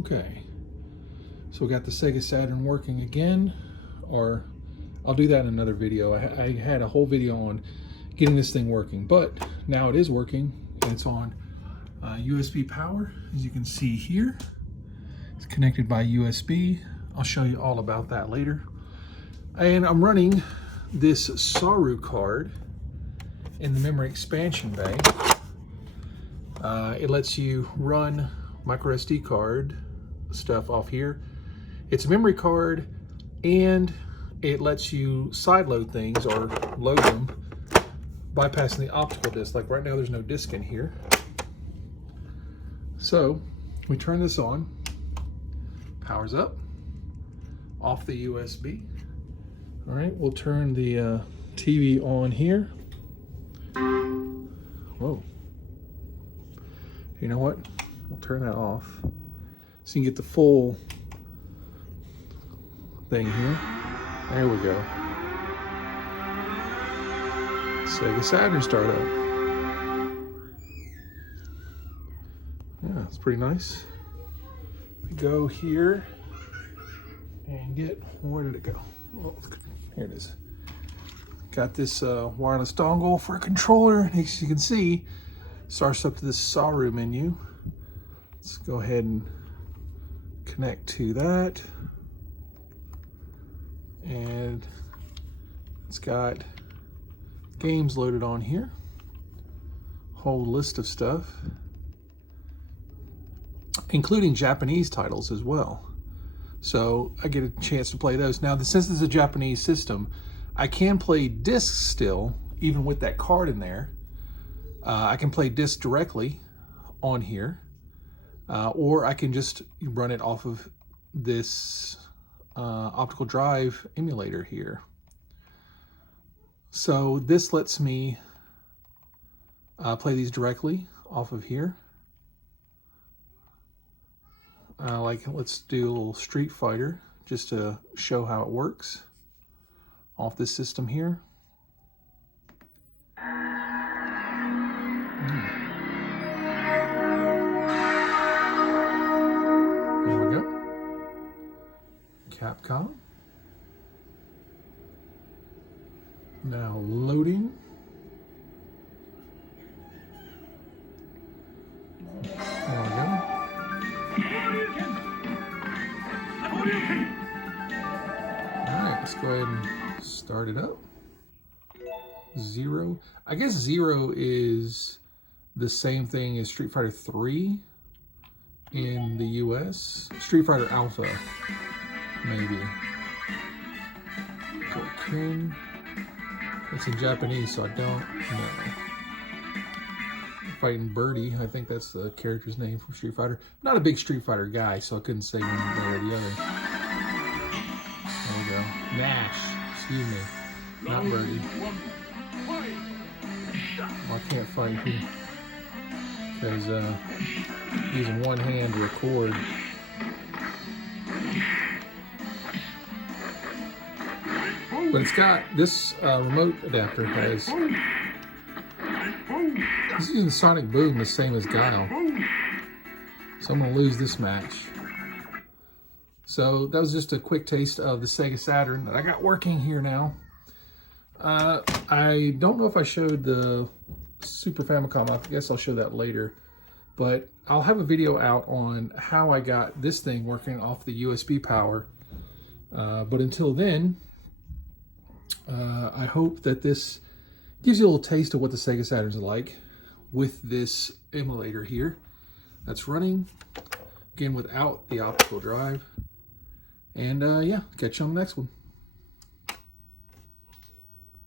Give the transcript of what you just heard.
Okay, so we got the Sega Saturn working again, or I'll do that in another video. I had a whole video on getting this thing working, but now it is working, and it's on USB power, as you can see here. It's connected by USB. I'll show you all about that later. And I'm running this Saroo card in the memory expansion bay. It lets you run micro SD card stuff off here. It's a memory card, and it lets you sideload things or load them bypassing the optical disc. Like right now there's no disc in here. So we turn this on, powers up, off the USB. All right, we'll turn the TV on here. Whoa. You know what? We'll turn that off so you can get the full thing here. There we go. Sega Saturn startup. Yeah, it's pretty nice. We go here and get, where did it go? Oh, here it is. Got this wireless dongle for a controller. As you can see, starts up to this Saroo menu. Let's go ahead and connect to that. And it's got games loaded on here. Whole list of stuff, including Japanese titles as well. So I get a chance to play those. Now, since this is a Japanese system, I can play discs still, even with that card in there. I can play discs directly on here, or I can just run it off of this optical drive emulator here. So this lets me play these directly off of here. Like, let's do a little Street Fighter just to show how it works off this system here. There we go. Capcom. Now loading. There we go. Alright, let's go ahead and start it up. 0. I guess 0 is the same thing as Street Fighter 3 in the US. Street Fighter Alpha, maybe. Okay. It's in Japanese, so I don't know. Fighting Birdie, I think that's the character's name from Street Fighter. Not a big Street Fighter guy, so I couldn't say one way or the other. There we go. Nash, excuse me, not Birdie. Well, I can't fight him because using one hand to record. But it's got this remote adapter has. This is using Sonic Boom, the same as Guile. So I'm going to lose this match. So that was just a quick taste of the Sega Saturn that I got working here now. I don't know if I showed the Super Famicom. I guess I'll show that later. But I'll have a video out on how I got this thing working off the USB power. But until then, I hope that this gives you a little taste of what the Sega Saturns are like with this emulator here that's running, again, without the optical drive. And yeah, catch you on the next one.